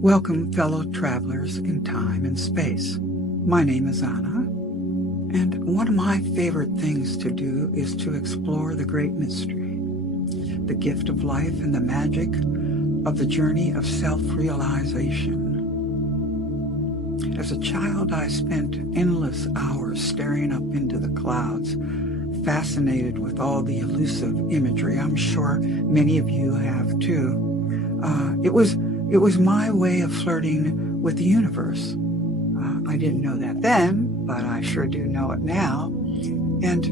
Welcome, fellow travelers in time and space. My name is Anna, and one of my favorite things to do is to explore the great mystery, the gift of life and the magic of the journey of self-realization. As a child, I spent endless hours staring up into the clouds, fascinated with all the elusive imagery. I'm sure many of you have too. It was my way of flirting with the universe. I didn't know that then, but I sure do know it now. And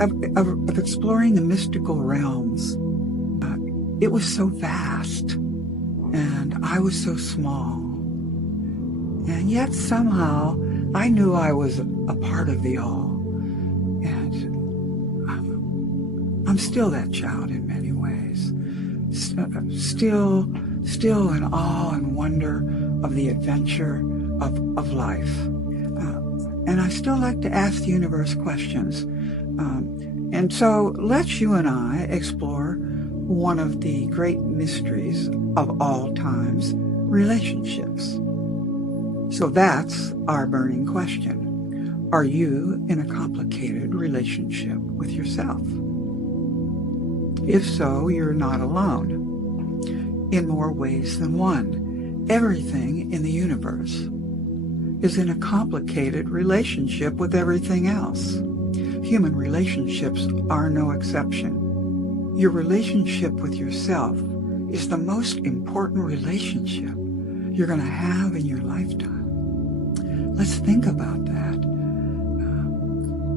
of exploring the mystical realms. It was so vast, and I was so small. And yet somehow I knew I was a part of the all. And I'm still that child in many ways. Still in awe and wonder of the adventure of life. And I still like to ask the universe questions. And so let's you and I explore one of the great mysteries of all times, relationships. So that's our burning question. Are you in a complicated relationship with yourself? If so, you're not alone. In more ways than one, everything in the universe is in a complicated relationship with everything else. Human relationships are no exception. Your relationship with yourself is the most important relationship you're going to have in your lifetime. Let's think about that.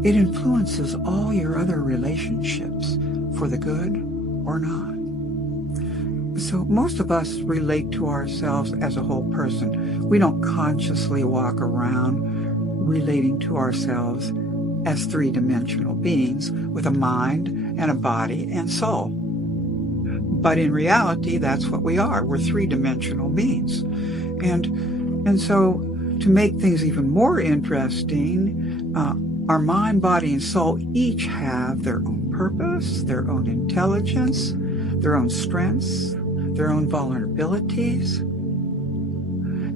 It influences all your other relationships for the good or not. So most of us relate to ourselves as a whole person. We don't consciously walk around relating to ourselves as three-dimensional beings with a mind and a body and soul. But in reality, that's what we are. We're three-dimensional beings. And so to make things even more interesting, our mind, body, and soul each have their own purpose, their own intelligence, their own strengths, their own vulnerabilities,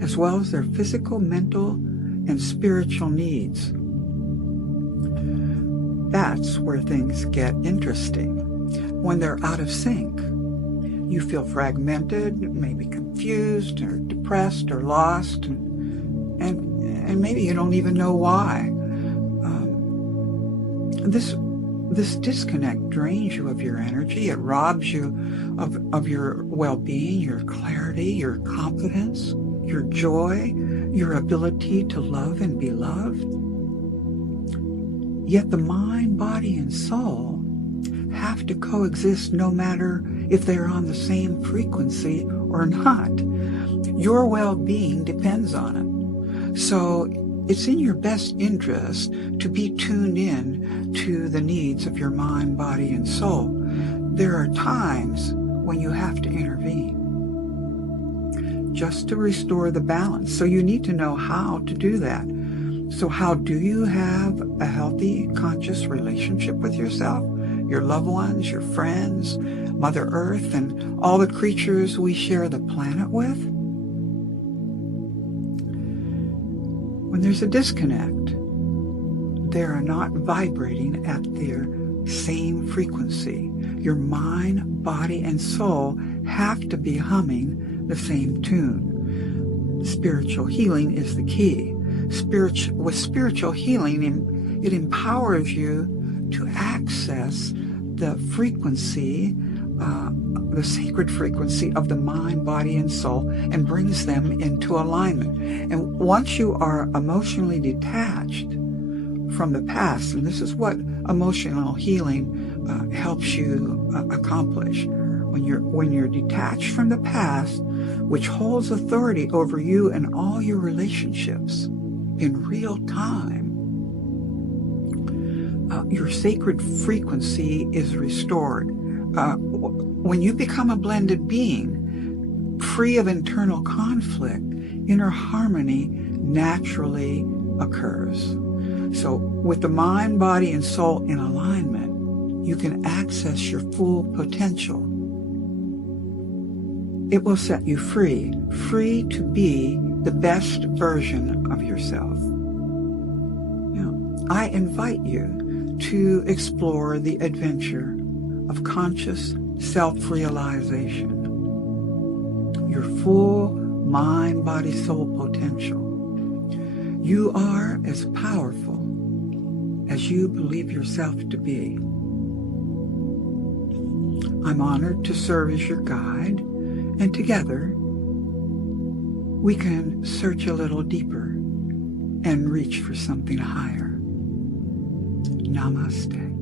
as well as their physical, mental, and spiritual needs. That's where things get interesting. When they're out of sync, you feel fragmented, maybe confused or depressed or lost, and maybe you don't even know why. This disconnect drains you of your energy. It robs you of your well-being, your clarity, your confidence, your joy, your ability to love and be loved. Yet the mind, body, and soul have to coexist no matter if they're on the same frequency or not. Your well-being depends on it. So it's in your best interest to be tuned in to the needs of your mind, body, and soul. There are times when you have to intervene just to restore the balance. So you need to know how to do that. So how do you have a healthy, conscious relationship with yourself, your loved ones, your friends, Mother Earth, and all the creatures we share the planet with? When there's a disconnect, they are not vibrating at their same frequency. Your mind, body, and soul have to be humming the same tune. Spiritual healing is the key. With spiritual healing, it empowers you to access the frequency, the sacred frequency of the mind, body, and soul, and brings them into alignment. And once you are emotionally detached from the past, and this is what emotional healing helps you accomplish. When you're detached from the past, which holds authority over you and all your relationships in real time, your sacred frequency is restored. When you become a blended being, free of internal conflict, inner harmony naturally occurs. So with the mind, body, and soul in alignment, you can access your full potential. It will set you free, free to be the best version of yourself. I invite you to explore the adventure of conscious self-realization, your full mind, body, soul potential. You are as powerful as you believe yourself to be. I'm honored to serve as your guide, and together we can search a little deeper and reach for something higher. Namaste.